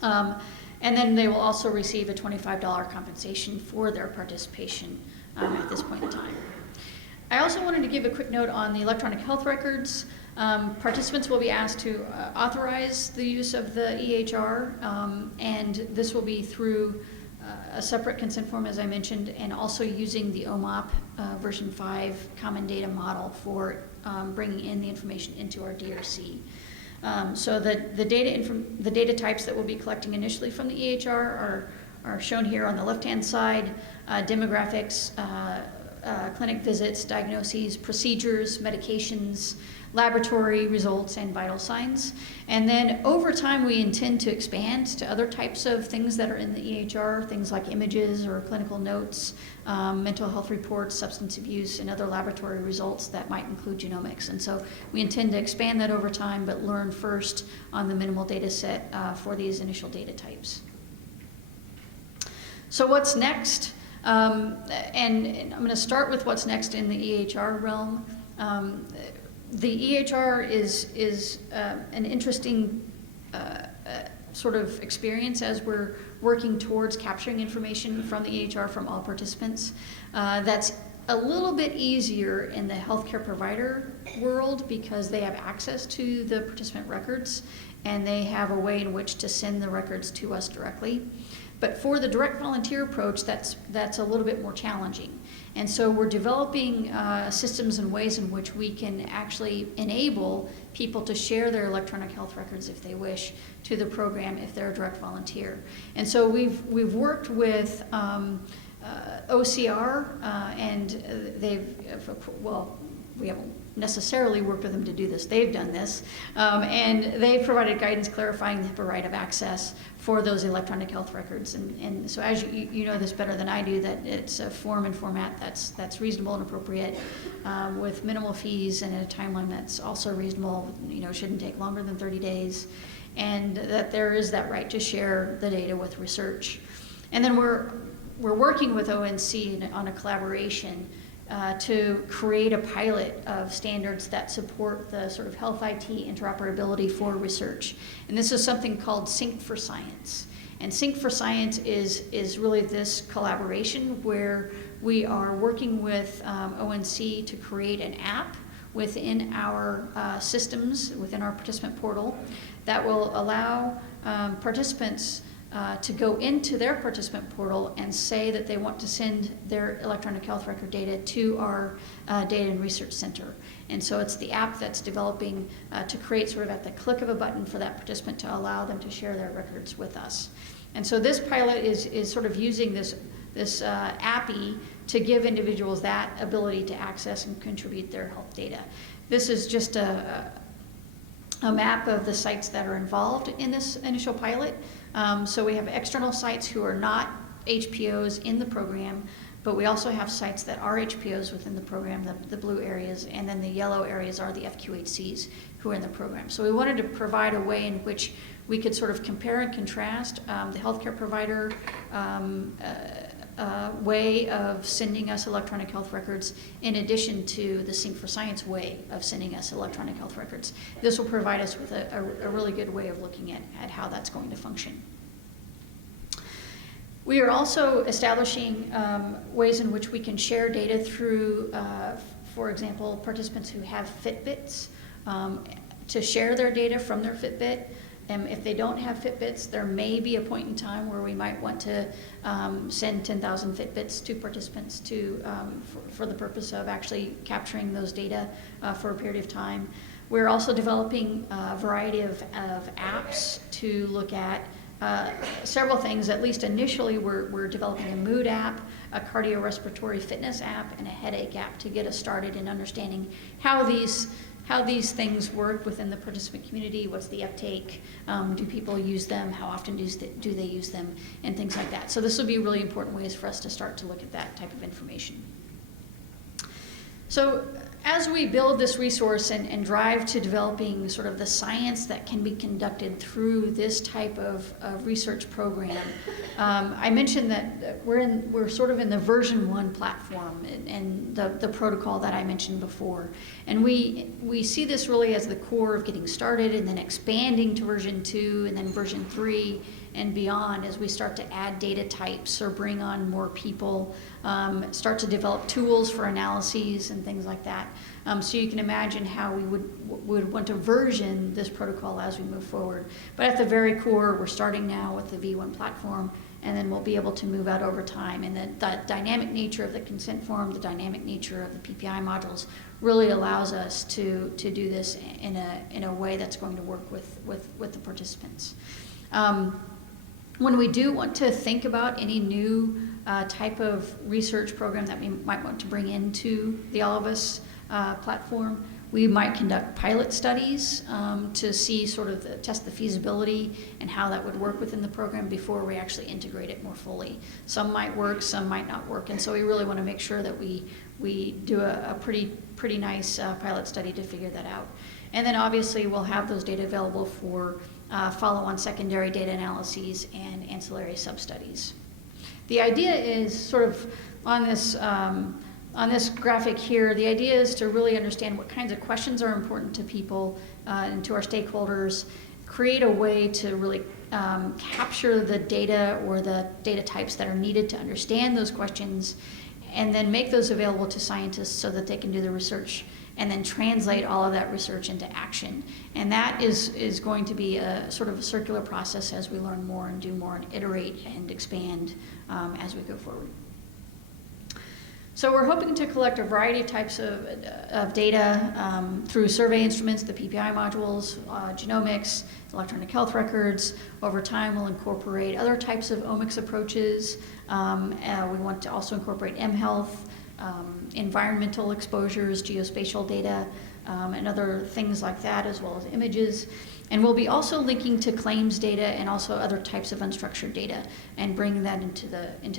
And then they will also receive a $25 compensation for their participation at this point in time. I also wanted to give a quick note on the electronic health records. Participants will be asked to authorize the use of the EHR, and this will be through a separate consent form, as I mentioned, and also using the OMOP version 5 common data model for bringing in the information into our DRC. So the data types that we'll be collecting initially from the EHR are shown here on the left-hand side: demographics, clinic visits, diagnoses, procedures, medications, laboratory results, and vital signs. And then over time, we intend to expand to other types of things that are in the EHR, things like images or clinical notes, mental health reports, substance abuse, and other laboratory results that might include genomics. And so we intend to expand that over time, but learn first on the minimal data set for these initial data types. So what's next? And I'm going to start with what's next in the EHR realm. The EHR is an interesting sort of experience as we're working towards capturing information from the EHR from all participants. That's a little bit easier in the healthcare provider world because they have access to the participant records and they have a way in which to send the records to us directly. But for the direct volunteer approach, that's a little bit more challenging. And so we're developing systems and ways in which we can actually enable people to share their electronic health records if they wish to the program if they're a direct volunteer. And so we've worked with OCR and we haven't necessarily worked with them to do this. They've done this, and they've provided guidance clarifying the HIPAA right of access for those electronic health records. And so as you know this better than I do, that it's a form and format that's reasonable and appropriate, with minimal fees and a timeline that's also reasonable, shouldn't take longer than 30 days, and that there is that right to share the data with research. And then we're working with ONC on a collaboration to create a pilot of standards that support the sort of health IT interoperability for research. And this is something called Sync for Science. And Sync for Science is really this collaboration where we are working with ONC to create an app within our systems, within our participant portal, that will allow participants to go into their participant portal and say that they want to send their electronic health record data to our data and research center. And so it's the app that's developing to create sort of at the click of a button for that participant to allow them to share their records with us. And so this pilot is sort of using this appy to give individuals that ability to access and contribute their health data. This is just a map of the sites that are involved in this initial pilot. So we have external sites who are not HPOs in the program, but we also have sites that are HPOs within the program, the blue areas, and then the yellow areas are the FQHCs who are in the program. So we wanted to provide a way in which we could sort of compare and contrast the healthcare provider way of sending us electronic health records in addition to the Sync for Science way of sending us electronic health records. This will provide us with a really good way of looking at how that's going to function. We are also establishing ways in which we can share data through, for example, participants who have Fitbits, to share their data from their Fitbit. If they don't have Fitbits, there may be a point in time where we might want to send 10,000 Fitbits to participants for the purpose of actually capturing those data for a period of time. We're also developing a variety of apps to look at several things. At least initially, we're developing a mood app, a cardiorespiratory fitness app, and a headache app to get us started in understanding how these things work within the participant community. What's the uptake? Do people use them? How often do they use them? And things like that. So this will be really important ways for us to start to look at that type of information. So as we build this resource and drive to developing sort of the science that can be conducted through this type of research program, I mentioned that we're sort of in the version 1 platform and the protocol that I mentioned before. And we see this really as the core of getting started and then expanding to version 2 and then version 3 and beyond as we start to add data types or bring on more people, start to develop tools for analyses and things like that. So you can imagine how we would want to version this protocol as we move forward. But at the very core, we're starting now with the V1 platform, and then we'll be able to move out over time. And the dynamic nature of the consent form, the dynamic nature of the PPI modules really allows us to do this in a way that's going to work with the participants. When we do want to think about any new type of research program that we might want to bring into the All of Us platform, we might conduct pilot studies to see test the feasibility and how that would work within the program before we actually integrate it more fully. Some might work, some might not work, and so we really want to make sure that we do a pretty nice pilot study to figure that out. And then obviously we'll have those data available for follow-on secondary data analyses and ancillary sub-studies. The idea is sort of on this graphic here, the idea is to really understand what kinds of questions are important to people and to our stakeholders, create a way to really capture the data or the data types that are needed to understand those questions, and then make those available to scientists so that they can do the research and then translate all of that research into action. And that is going to be a sort of a circular process as we learn more and do more and iterate and expand as we go forward. So we're hoping to collect a variety of types of data through survey instruments, the PPI modules, genomics, electronic health records. Over time, we'll incorporate other types of omics approaches. We want to also incorporate mHealth, environmental exposures, geospatial data, and other things like that, as well as images. And we'll be also linking to claims data and also other types of unstructured data and bringing that into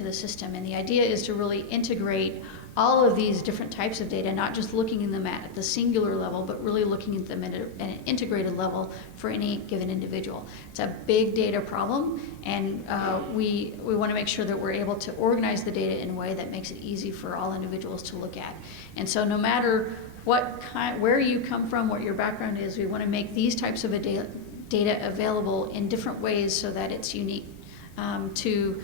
the system. And the idea is to really integrate all of these different types of data, not just looking at them at the singular level, but really looking at them at an integrated level for any given individual. It's a big data problem, and we want to make sure that we're able to organize the data in a way that makes it easy for all individuals to look at. And so no matter where you come from, what your background is, we want to make these types of data available in different ways so that it's unique to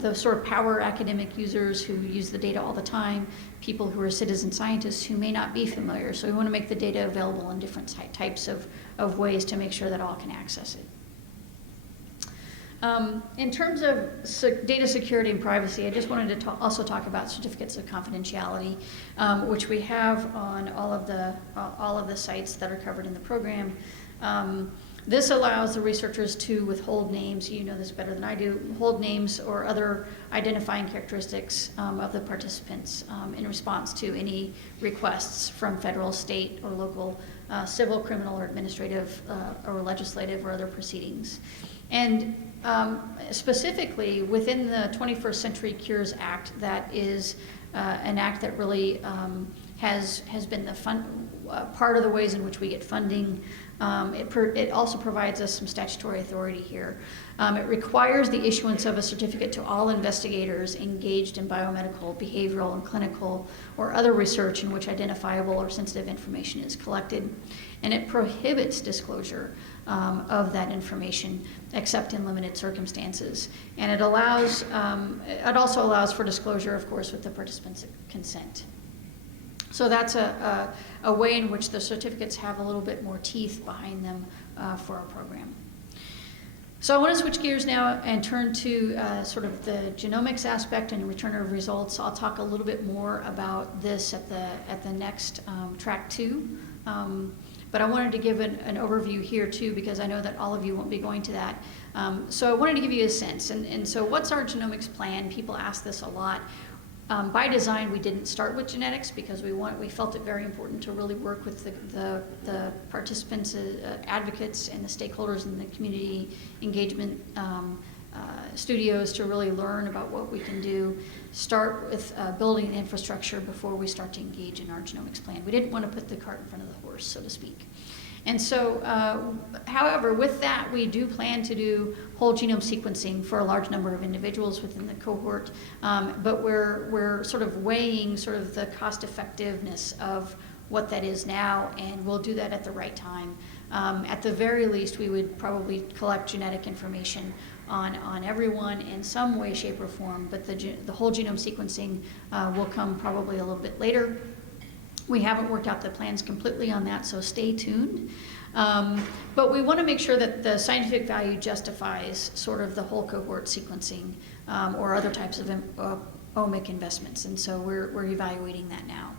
the sort of power academic users who use the data all the time, people who are citizen scientists who may not be familiar. So we want to make the data available in different types of ways to make sure that all can access it. In terms of data security and privacy, I just wanted to also talk about certificates of confidentiality, which we have on all of the sites that are covered in the program. This allows the researchers to withhold names, you know this better than I do, hold names or other identifying characteristics of the participants in response to any requests from federal, state, or local civil, criminal, or administrative, or legislative, or other proceedings. And specifically within the 21st Century Cures Act, that is an act that really has been the part of the ways in which we get funding It also provides us some statutory authority here. It requires the issuance of a certificate to all investigators engaged in biomedical, behavioral, and clinical or other research in which identifiable or sensitive information is collected. And it prohibits disclosure of that information except in limited circumstances. And it also allows for disclosure, of course, with the participant's consent. So that's a way in which the certificates have a little bit more teeth behind them for our program. So I want to switch gears now and turn to sort of the genomics aspect and return of results. I'll talk a little bit more about this at the next track 2. But I wanted to give an overview here too, because I know that all of you won't be going to that. So I wanted to give you a sense. And so what's our genomics plan? People ask this a lot. By design, we didn't start with genetics because we felt it very important to really work with the participants, advocates, and the stakeholders in the community engagement studios to really learn about what we can do. Start with building the infrastructure before we start to engage in our genomics plan. We didn't want to put the cart in front of the horse, so to speak. And so, however, with that, we do plan to do whole genome sequencing for a large number of individuals within the cohort, but we're sort of weighing sort of the cost effectiveness of what that is now, and we'll do that at the right time. At the very least, we would probably collect genetic information on everyone in some way, shape, or form, but the whole genome sequencing will come probably a little bit later. We haven't worked out the plans completely on that, so stay tuned. But we want to make sure that the scientific value justifies sort of the whole cohort sequencing or other types of omic investments, and so we're evaluating that now.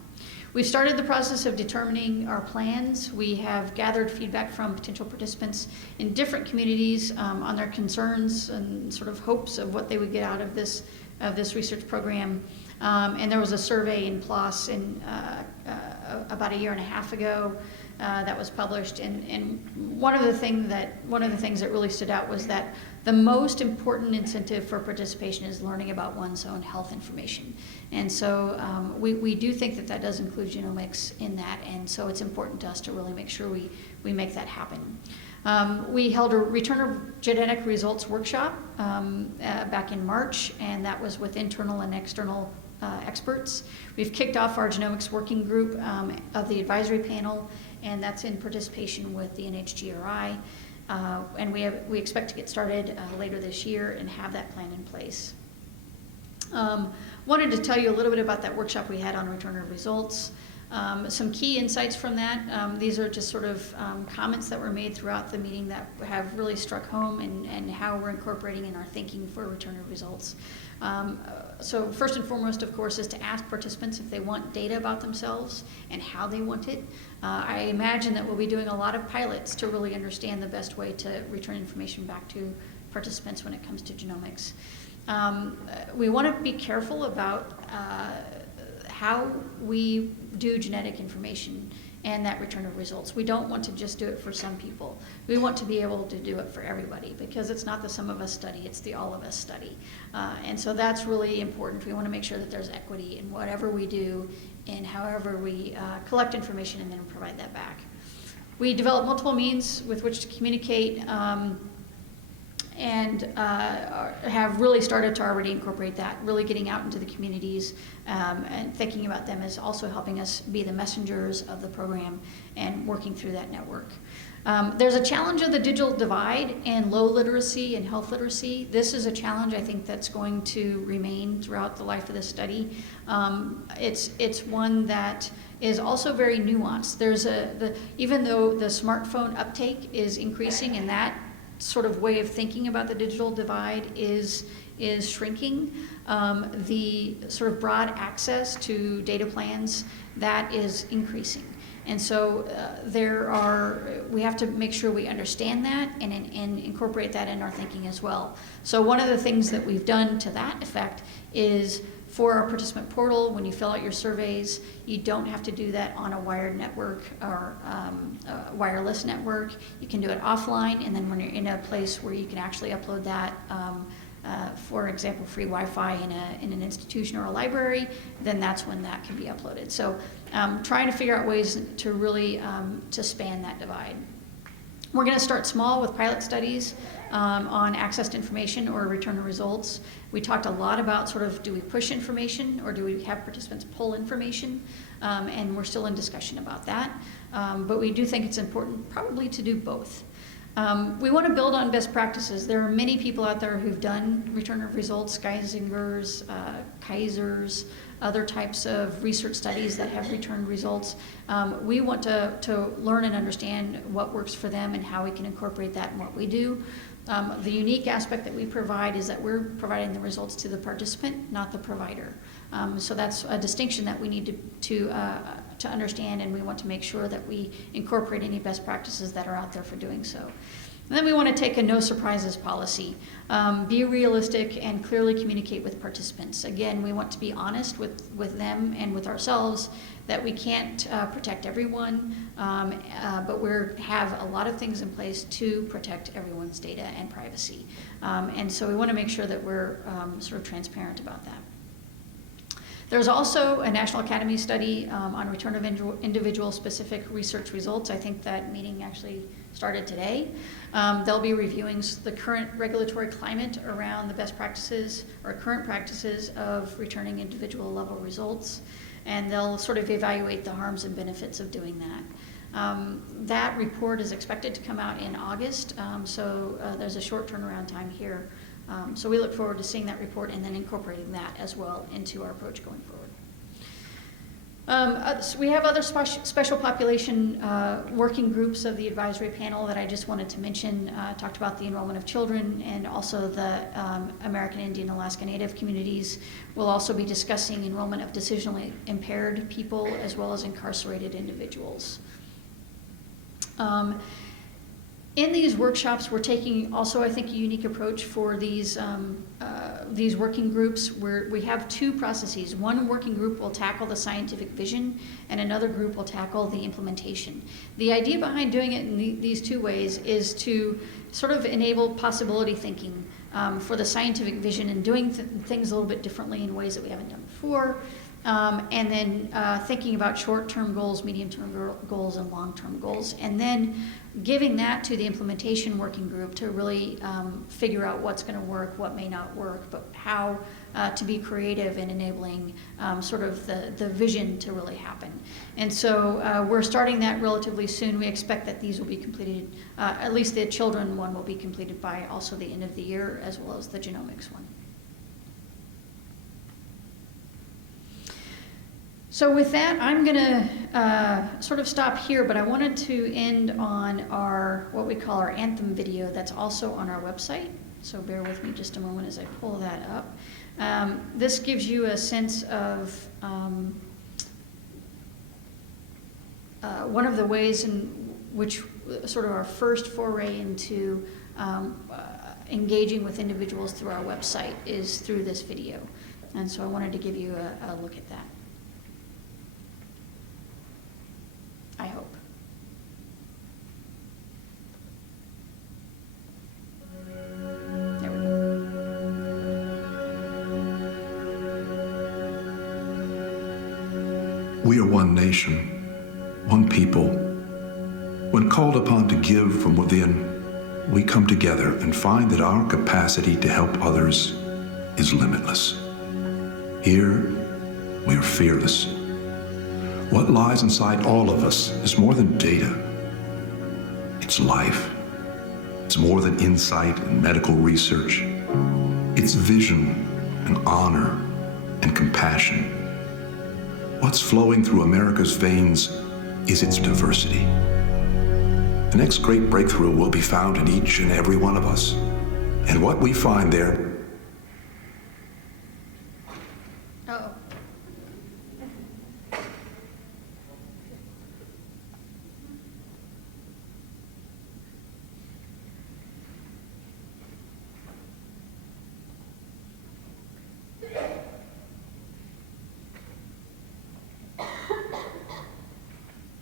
We've started the process of determining our plans. We have gathered feedback from potential participants in different communities on their concerns and sort of hopes of what they would get out of this research program. And there was a survey in PLOS about a year and a half ago that was published. And one of the things that really stood out was that the most important incentive for participation is learning about one's own health information. And so we do think that does include genomics in that, and so it's important to us to really make sure we make that happen. We held a return of genetic results workshop back in March, and that was with internal and external experts. We've kicked off our genomics working group of the advisory panel, and that's in participation with the NHGRI. And we expect to get started later this year and have that plan in place. Wanted to tell you a little bit about that workshop we had on return of results. Some key insights from that. These are just sort of comments that were made throughout the meeting that have really struck home and how we're incorporating in our thinking for return of results. So first and foremost, of course, is to ask participants if they want data about themselves and how they want it. I imagine that we'll be doing a lot of pilots to really understand the best way to return information back to participants when it comes to genomics. We want to be careful about how we do genetic information and that return of results. We don't want to just do it for some people. We want to be able to do it for everybody, because it's not the sum of us study, it's the all of us study. And so that's really important. We want to make sure that there's equity in whatever we do and however we collect information and then provide that back. We develop multiple means with which to communicate and have really started to already incorporate that, really getting out into the communities and thinking about them as also helping us be the messengers of the program and working through that network. There's a challenge of the digital divide and low literacy and health literacy. This is a challenge I think that's going to remain throughout the life of the study. It's one that is also very nuanced. Even though the smartphone uptake is increasing and that sort of way of thinking about the digital divide is shrinking, the sort of broad access to data plans, that is increasing. And so we have to make sure we understand that and incorporate that in our thinking as well. So one of the things that we've done to that effect is for our participant portal, when you fill out your surveys, you don't have to do that on a wired network or a wireless network. You can do it offline, and then when you're in a place where you can actually upload that, for example, free Wi-Fi in an institution or a library, then that's when that can be uploaded. So trying to figure out ways to really to span that divide. We're going to start small with pilot studies on access to information or return of results. We talked a lot about sort of, do we push information or do we have participants pull information? And we're still in discussion about that. But we do think it's important probably to do both. We want to build on best practices. There are many people out there who've done return of results, Geisingers, Kaisers, other types of research studies that have returned results. We want to learn and understand what works for them and how we can incorporate that in what we do. The unique aspect that we provide is that we're providing the results to the participant, not the provider. So that's a distinction that we need to understand, and we want to make sure that we incorporate any best practices that are out there for doing so. And then we want to take a no surprises policy. Be realistic and clearly communicate with participants. Again, we want to be honest with them and with ourselves that we can't protect everyone, but we have a lot of things in place to protect everyone's data and privacy. And so we want to make sure that we're sort of transparent about that. There's also a National Academy study on return of individual-specific research results. I think that meeting actually started today. They'll be reviewing the current regulatory climate around the best practices or current practices of returning individual-level results, and they'll sort of evaluate the harms and benefits of doing that. That report is expected to come out in August, so there's a short turnaround time here. So we look forward to seeing that report and then incorporating that as well into our approach going forward. So we have other special population working groups of the advisory panel that I just wanted to mention. Talked about the enrollment of children and also the American Indian Alaska Native communities. We'll also be discussing enrollment of decisionally impaired people as well as incarcerated individuals. In these workshops, we're taking also, I think, a unique approach for these working groups where we have two processes. One working group will tackle the scientific vision, and another group will tackle the implementation. The idea behind doing it in these two ways is to sort of enable possibility thinking for the scientific vision and doing things a little bit differently in ways that we haven't done before. And then thinking about short-term goals, medium-term goals, and long-term goals, and then giving that to the implementation working group to really figure out what's going to work, what may not work, but how to be creative in enabling sort of the vision to really happen. And so we're starting that relatively soon. We expect that these will be completed, at least the children one will be completed by also the end of the year, as well as the genomics one. So with that, I'm going to sort of stop here, but I wanted to end on our, what we call our anthem video that's also on our website. So bear with me just a moment as I pull that up. This gives you a sense of one of the ways in which sort of our first foray into engaging with individuals through our website is through this video. And so I wanted to give you a look at that. I hope. There we go. We are one nation, one people. When called upon to give from within, we come together and find that our capacity to help others is limitless. Here, we are fearless. What lies inside all of us is more than data. It's life. It's more than insight and medical research. It's vision and honor and compassion. What's flowing through America's veins is its diversity. The next great breakthrough will be found in each and every one of us. And what we find there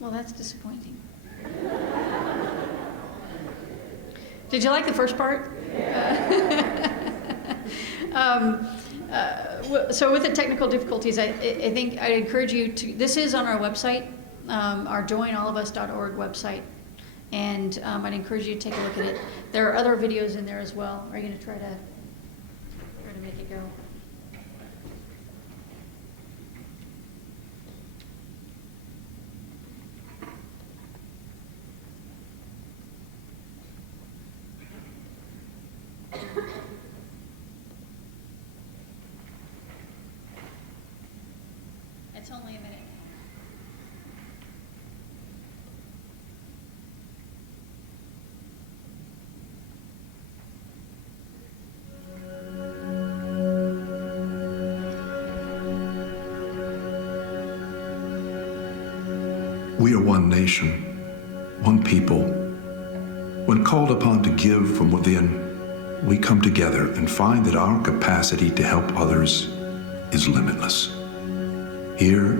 Well, that's disappointing. Did you like the first part? So with the technical difficulties, I think I'd encourage you to, this is on our website, our joinallofus.org website, And I'd encourage you to take a look at it. There are other videos in there as well. Are you going to try to make it go? It's only a minute. We are one nation, one people. When called upon to give from within, we come together and find that our capacity to help others is limitless. Here,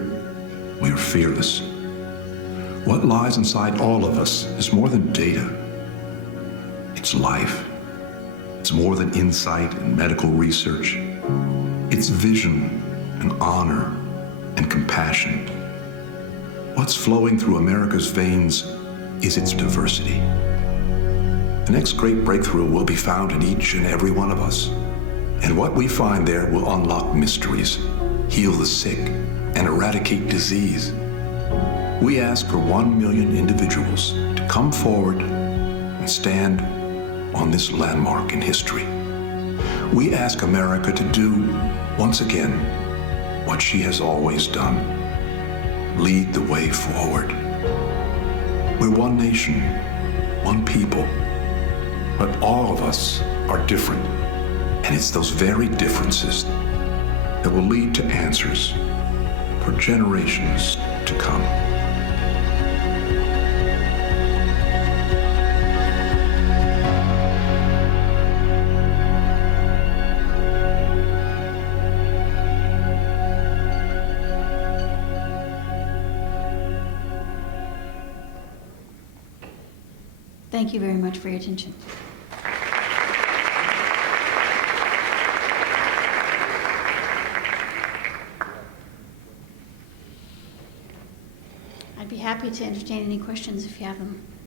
we are fearless. What lies inside all of us is more than data. It's life. It's more than insight and medical research. It's vision and honor and compassion. What's flowing through America's veins is its diversity. The next great breakthrough will be found in each and every one of us. And what we find there will unlock mysteries, heal the sick, and eradicate disease. We ask for 1 million individuals to come forward and stand on this landmark in history. We ask America to do, once again, what she has always done: lead the way forward. We're one nation, one people, but all of us are different, and it's those very differences that will lead to answers for generations to come. Thank you very much for your attention. I'd be happy to entertain any questions if you have them.